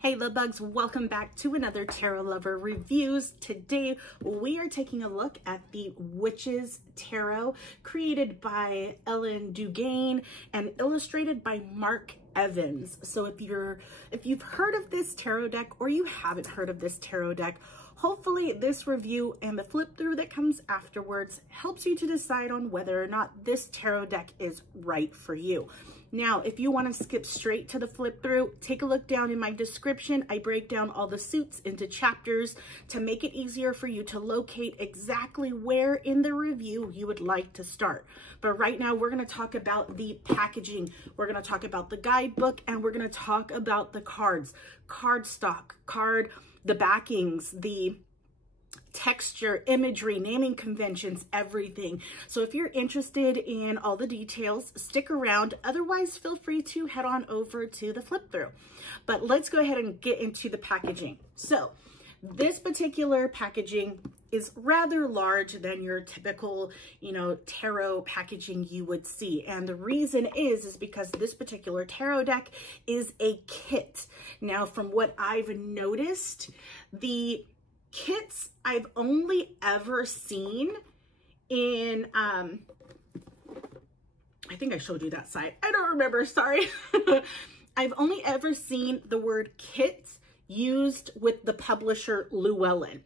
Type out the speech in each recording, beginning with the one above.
Hey love bugs, welcome back to another Tarot Lover Reviews. Today we are taking a look at the Witches Tarot created by Ellen Dugain and illustrated by Mark Evans. So if you've heard of this tarot deck or you haven't heard of this tarot deck, hopefully this review and the flip through that comes afterwards helps you to decide on whether or not this tarot deck is right for you. Now, if you want to skip straight to the flip through, take a look down in my description. I break down all the suits into chapters to make it easier for you to locate exactly where in the review you would like to start. But right now we're going to talk about the packaging. We're going to talk about the guidebook, and we're going to talk about the cards, cardstock, the backings, the texture, imagery, naming conventions, everything. So if you're interested in all the details, stick around. Otherwise, feel free to head on over to the flip through. But let's go ahead and get into the packaging. So this particular packaging is rather large than your typical, tarot packaging you would see. And the reason is because this particular tarot deck is a kit. Now, from what I've noticed, the kits I've only ever seen in, I think I showed you that side. I don't remember, sorry. I've only ever seen the word kit used with the publisher Llewellyn.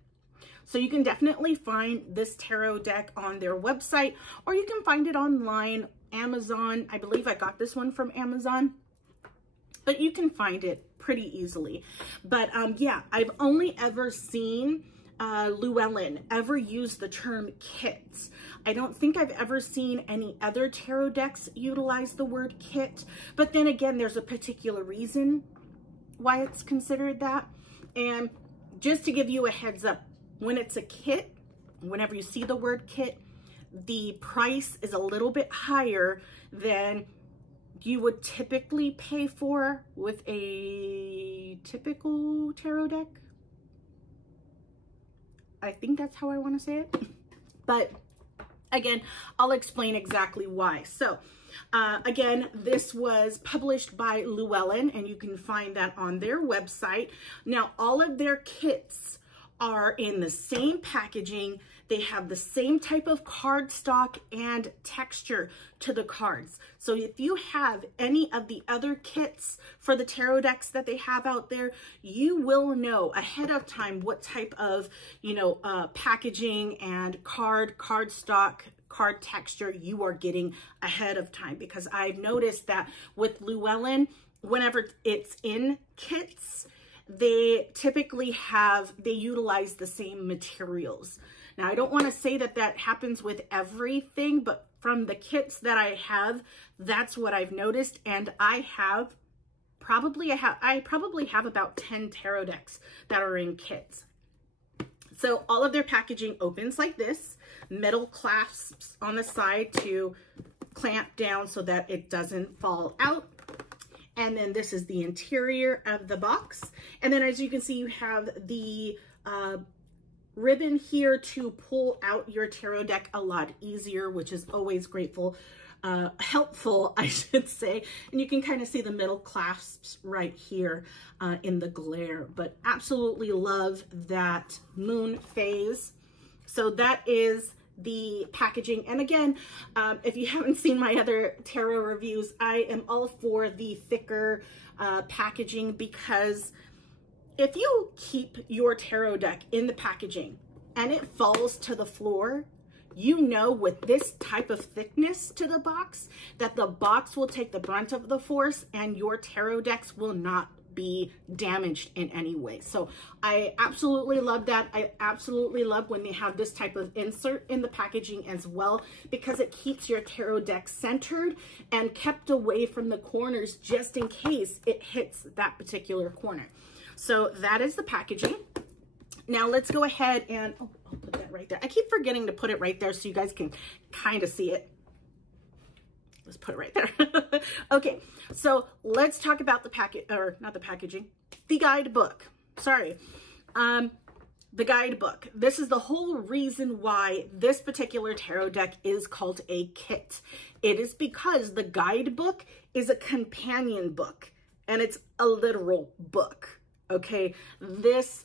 So you can definitely find this tarot deck on their website, or you can find it online, Amazon. I believe I got this one from Amazon, but you can find it pretty easily. But yeah, I've only ever seen Llewellyn ever use the term kits. I don't think I've ever seen any other tarot decks utilize the word kit, but then again, there's a particular reason why it's considered that. And just to give you a heads up, when it's a kit, whenever you see the word kit, the price is a little bit higher than you would typically pay for with a typical tarot deck. I think that's how I want to say it. But again, I'll explain exactly why. So again, this was published by Llewellyn, and you can find that on their website. Now, all of their kits are in the same packaging. They have the same type of cardstock and texture to the cards. So if you have any of the other kits for the tarot decks that they have out there, you will know ahead of time what type of, packaging and cardstock, card texture you are getting ahead of time. Because I've noticed that with Llewellyn, whenever it's in kits, they typically they utilize the same materials. Now, I don't want to say that that happens with everything, but from the kits that I have, that's what I've noticed. And I probably have about 10 tarot decks that are in kits. So all of their packaging opens like this, metal clasps on the side to clamp down so that it doesn't fall out. And then this is the interior of the box. And then as you can see, you have the ribbon here to pull out your tarot deck a lot easier, which is always helpful, I should say. And you can kind of see the metal clasps right here in the glare, but absolutely love that moon phase. So that is the packaging. And again, if you haven't seen my other tarot reviews, I am all for the thicker packaging, because if you keep your tarot deck in the packaging and it falls to the floor, you know with this type of thickness to the box that the box will take the brunt of the force and your tarot decks will not be damaged in any way. So I absolutely love that. I absolutely love when they have this type of insert in the packaging as well, because it keeps your tarot deck centered and kept away from the corners just in case it hits that particular corner. So that is the packaging. Now let's go ahead and, I'll put that right there. I keep forgetting to put it right there so you guys can kind of see it. Let's put it right there. Okay, so let's talk about the guidebook. Sorry. The guidebook. This is the whole reason why this particular tarot deck is called a kit. It is because the guidebook is a companion book, and it's a literal book. okay? This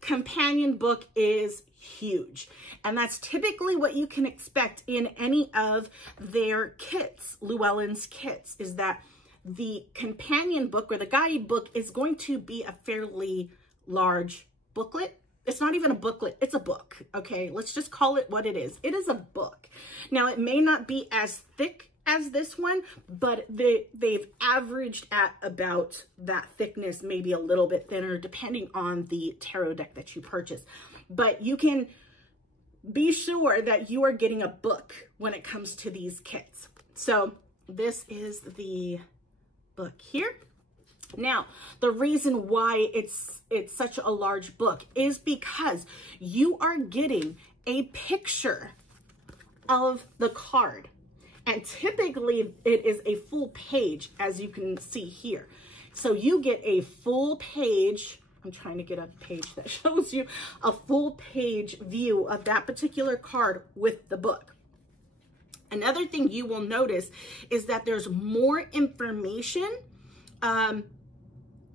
companion book is huge, and that's typically what you can expect in any of their kits, Llewellyn's kits, is that the companion book or the guidebook is going to be a fairly large booklet. It's not even a booklet, it's a book, okay? Let's just call it what it is. It is a book. Now, it may not be as thick as this one, but they've averaged at about that thickness, maybe a little bit thinner, depending on the tarot deck that you purchase. But you can be sure that you are getting a book when it comes to these kits. So this is the book here. Now, the reason why it's such a large book is because you are getting a picture of the card. And typically it is a full page, as you can see here. So you get a full page. I'm trying to get a page that shows you a full page view of that particular card with the book. Another thing you will notice is that there's more information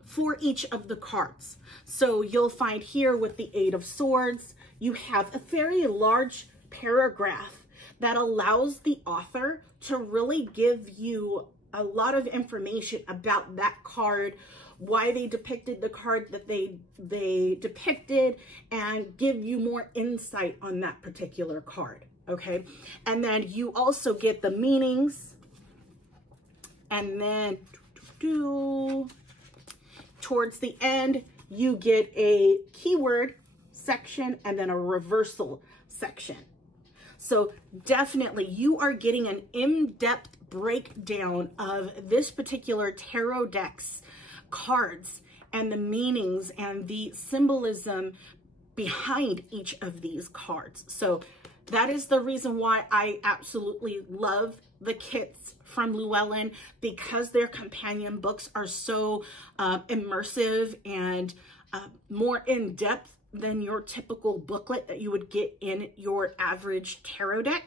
for each of the cards. So you'll find here with the Eight of Swords, you have a very large paragraph that allows the author to really give you a lot of information about that card, why they depicted the card that they depicted, and give you more insight on that particular card, okay? And then you also get the meanings, and then towards the end, you get a keyword section and then a reversal section. So definitely you are getting an in-depth breakdown of this particular tarot deck's cards and the meanings and the symbolism behind each of these cards. So that is the reason why I absolutely love the kits from Llewellyn, because their companion books are so immersive and more in-depth than your typical booklet that you would get in your average tarot deck.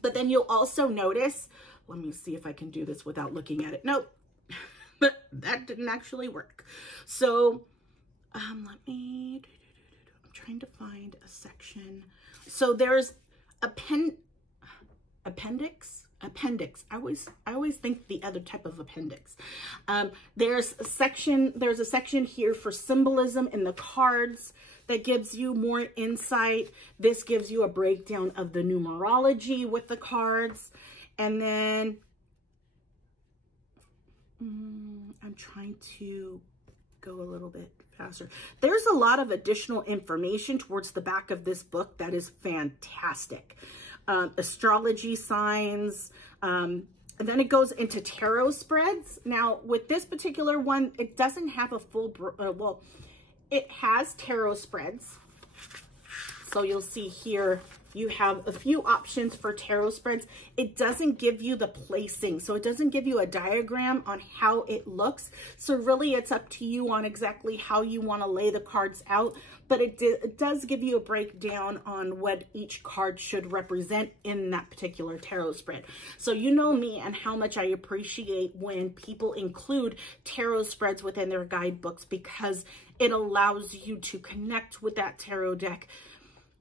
But then you'll also notice, let me see if I can do this without looking at it. Nope, but that didn't actually work. So I'm trying to find a section. So there's appendix. I always think the other type of appendix. There's a section here for symbolism in the cards that gives you more insight. This gives you a breakdown of the numerology with the cards. And then I'm trying to go a little bit faster. There's a lot of additional information towards the back of this book that is fantastic. Astrology signs, and then it goes into tarot spreads. Now, with this particular one, it doesn't have a full, well, it has tarot spreads. So you'll see here, you have a few options for tarot spreads. It doesn't give you the placing, so it doesn't give you a diagram on how it looks. So really it's up to you on exactly how you want to lay the cards out, but it does give you a breakdown on what each card should represent in that particular tarot spread. So you know me and how much I appreciate when people include tarot spreads within their guidebooks, because it allows you to connect with that tarot deck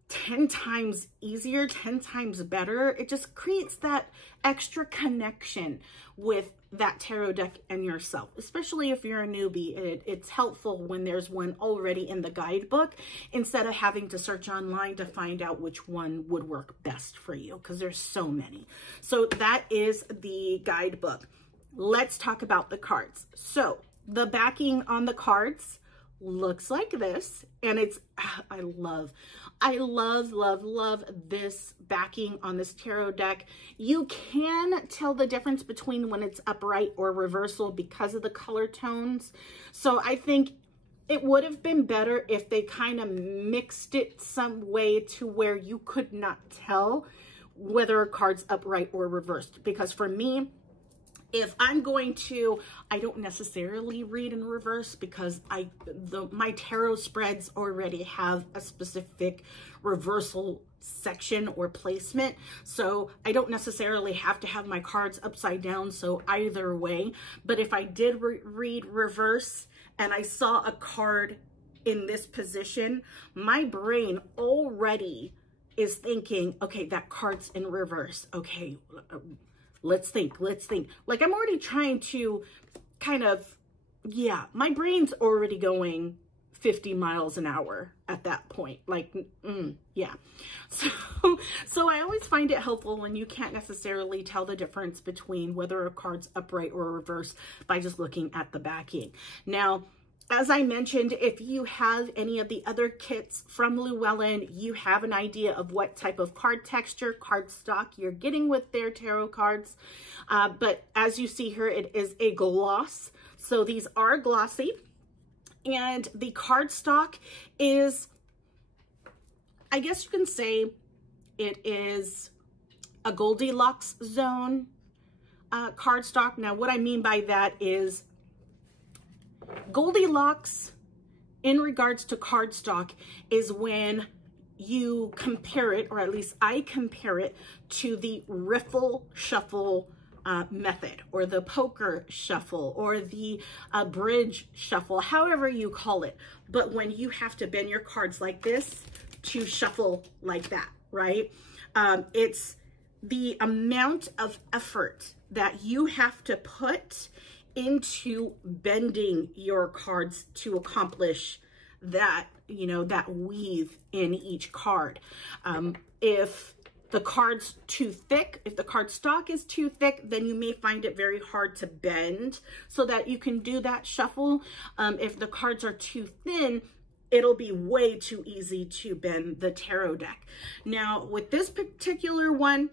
10 times easier, 10 times better. It just creates that extra connection with that tarot deck and yourself, especially if you're a newbie. It's helpful when there's one already in the guidebook instead of having to search online to find out which one would work best for you, because there's so many. So that is the guidebook. Let's talk about the cards. So the backing on the cards looks like this, and it's, I love this backing on this tarot deck. You can tell the difference between when it's upright or reversal because of the color tones. So I think it would have been better if they kind of mixed it some way to where you could not tell whether a card's upright or reversed. Because for me, if I'm going to, I don't necessarily read in reverse, because my tarot spreads already have a specific reversal section or placement. So I don't necessarily have to have my cards upside down. So either way, but if I did read reverse and I saw a card in this position, my brain already is thinking, okay, that card's in reverse. Okay, let's think. Like I'm already trying to kind of, yeah, my brain's already going 50 miles an hour at that point. Like, yeah. So I always find it helpful when you can't necessarily tell the difference between whether a card's upright or reverse by just looking at the backing. Now, as I mentioned, if you have any of the other kits from Llewellyn, you have an idea of what type of card texture, card stock you're getting with their tarot cards. But as you see here, it is a gloss. So these are glossy. And the card stock is, I guess you can say it is a Goldilocks zone card stock. Now, what I mean by that is Goldilocks in regards to cardstock is when you compare it, or at least I compare it, to the riffle shuffle method, or the poker shuffle, or the bridge shuffle, however you call it. But when you have to bend your cards like this to shuffle like that, right? It's the amount of effort that you have to put into bending your cards to accomplish that, you know, that weave in each card. If the card's too thick, if the card stock is too thick, then you may find it very hard to bend so that you can do that shuffle. If the cards are too thin, it'll be way too easy to bend the tarot deck. Now, with this particular one,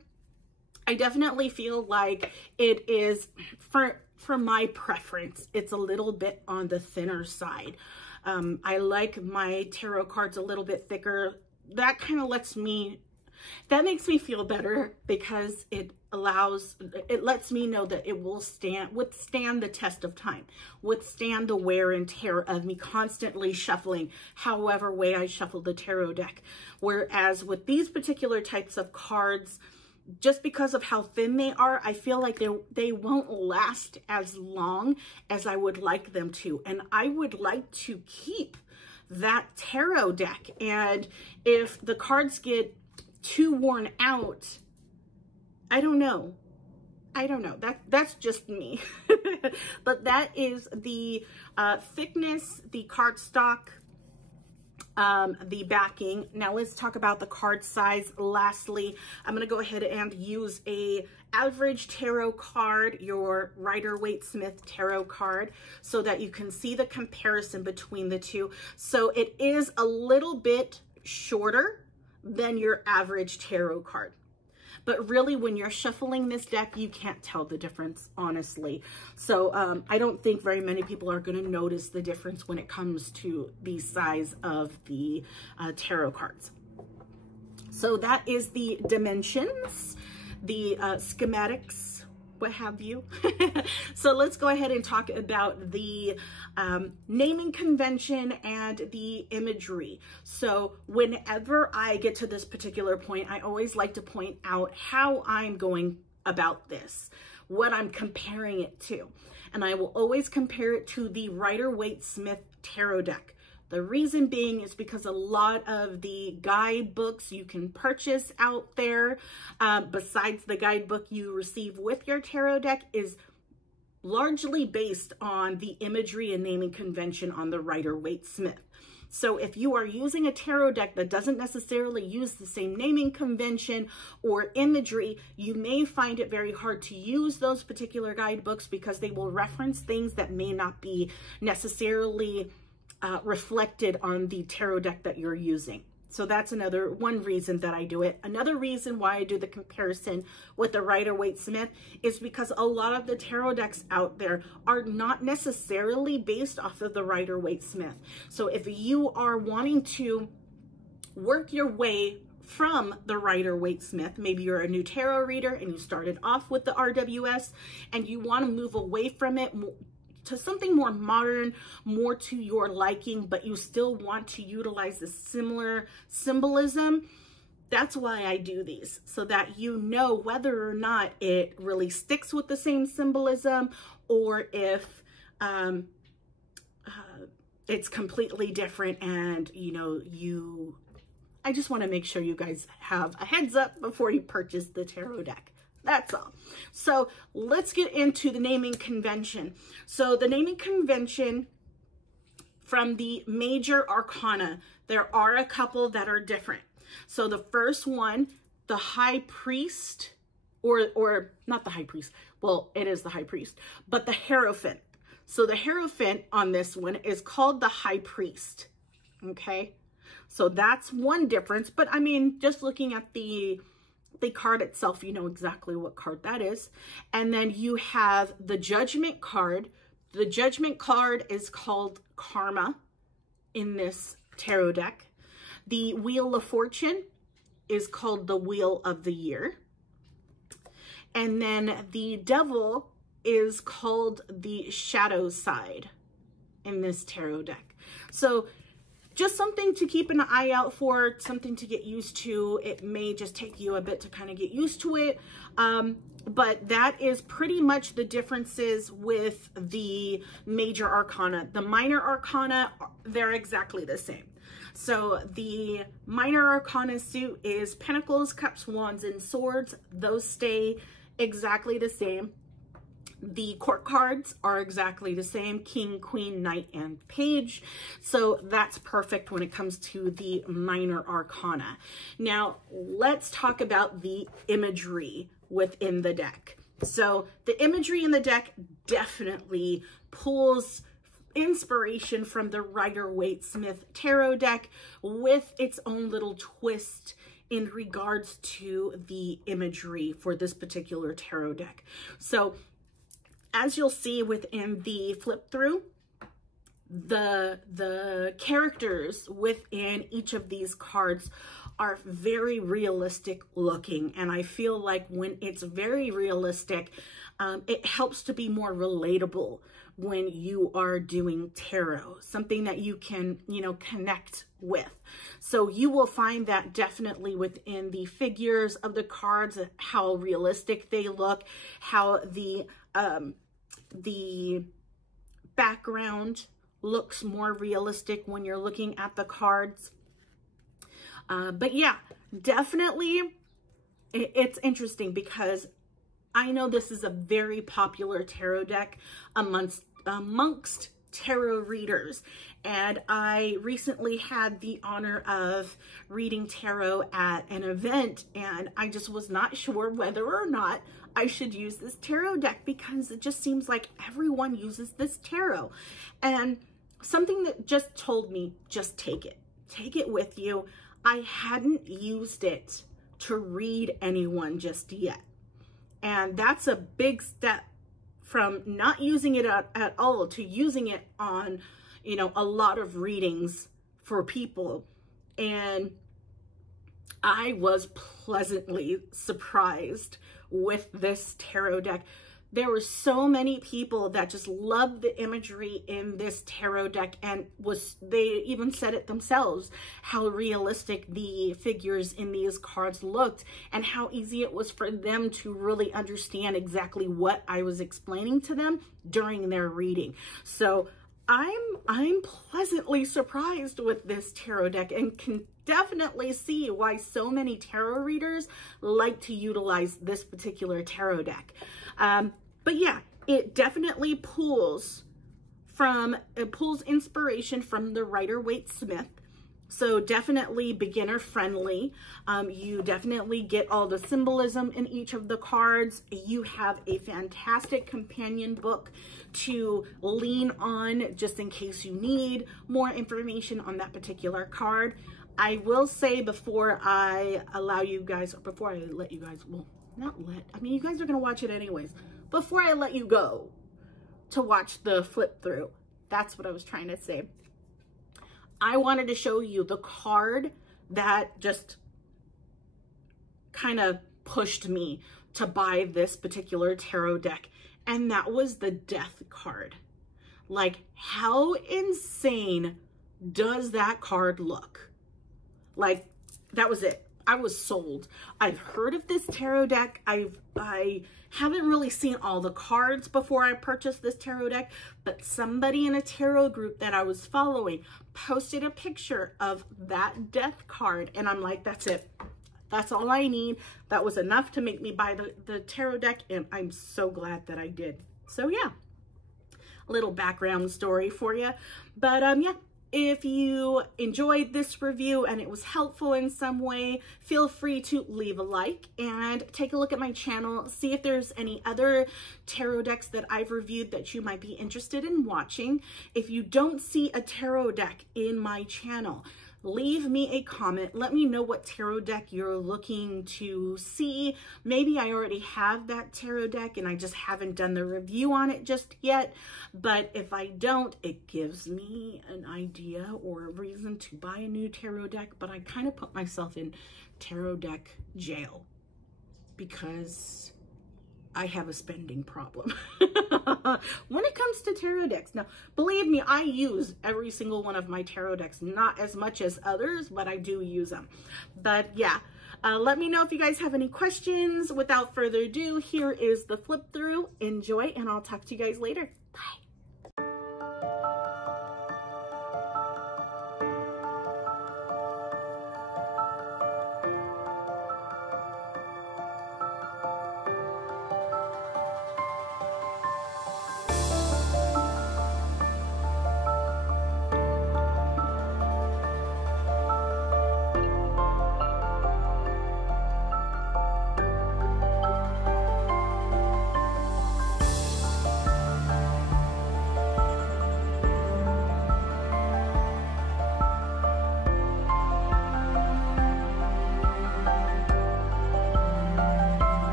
I definitely feel like it is, for my preference, it's a little bit on the thinner side. I like my tarot cards a little bit thicker. That kind of makes me feel better, because it lets me know that it will withstand the test of time, withstand the wear and tear of me constantly shuffling however way I shuffle the tarot deck. Whereas with these particular types of cards, just because of how thin they are, I feel like they won't last as long as I would like them to. And I would like to keep that tarot deck. And if the cards get too worn out, I don't know. That's just me. But that is the thickness, the cardstock, the backing. Now let's talk about the card size. Lastly, I'm going to go ahead and use a average tarot card, your Rider-Waite-Smith tarot card, so that you can see the comparison between the two. So it is a little bit shorter than your average tarot card. But really, when you're shuffling this deck, you can't tell the difference, honestly. So I don't think very many people are going to notice the difference when it comes to the size of the tarot cards. So that is the dimensions, the schematics, what have you. So let's go ahead and talk about the naming convention and the imagery. So whenever I get to this particular point, I always like to point out how I'm going about this, what I'm comparing it to. And I will always compare it to the Rider-Waite-Smith tarot deck. The reason being is because a lot of the guidebooks you can purchase out there, besides the guidebook you receive with your tarot deck, is largely based on the imagery and naming convention on the Rider-Waite-Smith. So if you are using a tarot deck that doesn't necessarily use the same naming convention or imagery, you may find it very hard to use those particular guidebooks, because they will reference things that may not be necessarily reflected on the tarot deck that you're using. So that's one reason that I do it. Another reason why I do the comparison with the Rider-Waite-Smith is because a lot of the tarot decks out there are not necessarily based off of the Rider-Waite-Smith. So if you are wanting to work your way from the Rider-Waite-Smith, maybe you're a new tarot reader and you started off with the RWS and you want to move away from it to something more modern, more to your liking, but you still want to utilize the similar symbolism, that's why I do these, so that you know whether or not it really sticks with the same symbolism, or if it's completely different. And, you know, I just want to make sure you guys have a heads up before you purchase the tarot deck. That's all. So let's get into the naming convention. So the naming convention from the major arcana, there are a couple that are different. So the first one, the high priest, or not the high priest. Well, it is the high priest, but the Hierophant. So the Hierophant on this one is called the high priest. Okay. So that's one difference, but I mean, just looking at the card itself, you know exactly what card that is. And then you have the Judgment card. The Judgment card is called Karma in this tarot deck. The Wheel of Fortune is called the Wheel of the Year. And then the Devil is called the Shadow Side in this tarot deck. So just something to keep an eye out for, something to get used to. It may just take you a bit to kind of get used to it. But that is pretty much the differences with the major arcana. The minor arcana, they're exactly the same. So the minor arcana suit is Pentacles, Cups, Wands, and Swords. Those stay exactly the same. The court cards are exactly the same: King, Queen, Knight, and Page. So that's perfect when it comes to the minor arcana. Now, let's talk about the imagery within the deck. So the imagery in the deck definitely pulls inspiration from the Rider-Waite-Smith tarot deck with its own little twist in regards to the imagery for this particular tarot deck. So as you'll see within the flip through, the characters within each of these cards are very realistic looking. And I feel like when it's very realistic, it helps to be more relatable when you are doing tarot, something that you can, you know, connect with. So you will find that definitely within the figures of the cards, how realistic they look, how the background looks more realistic when you're looking at the cards. But yeah, definitely it's interesting because I know this is a very popular tarot deck amongst tarot readers. And I recently had the honor of reading tarot at an event, and I just was not sure whether or not I should use this tarot deck because it just seems like everyone uses this tarot. And something that just told me, just take it with you. I hadn't used it to read anyone just yet. And that's a big step from not using it at all to using it on, you know, a lot of readings for people. And I was pleasantly surprised with this tarot deck. There were so many people that just loved the imagery in this tarot deck, and they even said it themselves, how realistic the figures in these cards looked and how easy it was for them to really understand exactly what I was explaining to them during their reading. So I'm pleasantly surprised with this tarot deck and can definitely see why so many tarot readers like to utilize this particular tarot deck. But yeah, it definitely pulls inspiration from the Rider-Waite-Smith. So definitely beginner friendly. You definitely get all the symbolism in each of the cards. You have a fantastic companion book to lean on just in case you need more information on that particular card. I will say before I let you guys, well, I mean, you guys are going to watch it anyways. Before I let you go to watch the flip through, that's what I was trying to say. I wanted to show you the card that just kind of pushed me to buy this particular tarot deck, and that was the Death card. Like, how insane does that card look? Like, that was it. I was sold. I've heard of this tarot deck. I haven't really seen all the cards before I purchased this tarot deck, but somebody in a tarot group that I was following posted a picture of that death card, and I'm like, that's it. That's all I need. That was enough to make me buy the tarot deck, and I'm so glad that I did. So yeah, a little background story for you. But yeah, if you enjoyed this review and it was helpful in some way, feel free to leave a like and take a look at my channel, see if there's any other tarot decks that I've reviewed that you might be interested in watching. If you don't see a tarot deck in my channel, leave me a comment. Let me know what tarot deck you're looking to see. Maybe I already have that tarot deck and I just haven't done the review on it just yet. But if I don't, it gives me an idea or a reason to buy a new tarot deck. But I kind of put myself in tarot deck jail because I have a spending problem when it comes to tarot decks. Now, believe me, I use every single one of my tarot decks, not as much as others, but I do use them. But yeah, let me know if you guys have any questions. Without further ado, here is the flip through. Enjoy, and I'll talk to you guys later. Bye.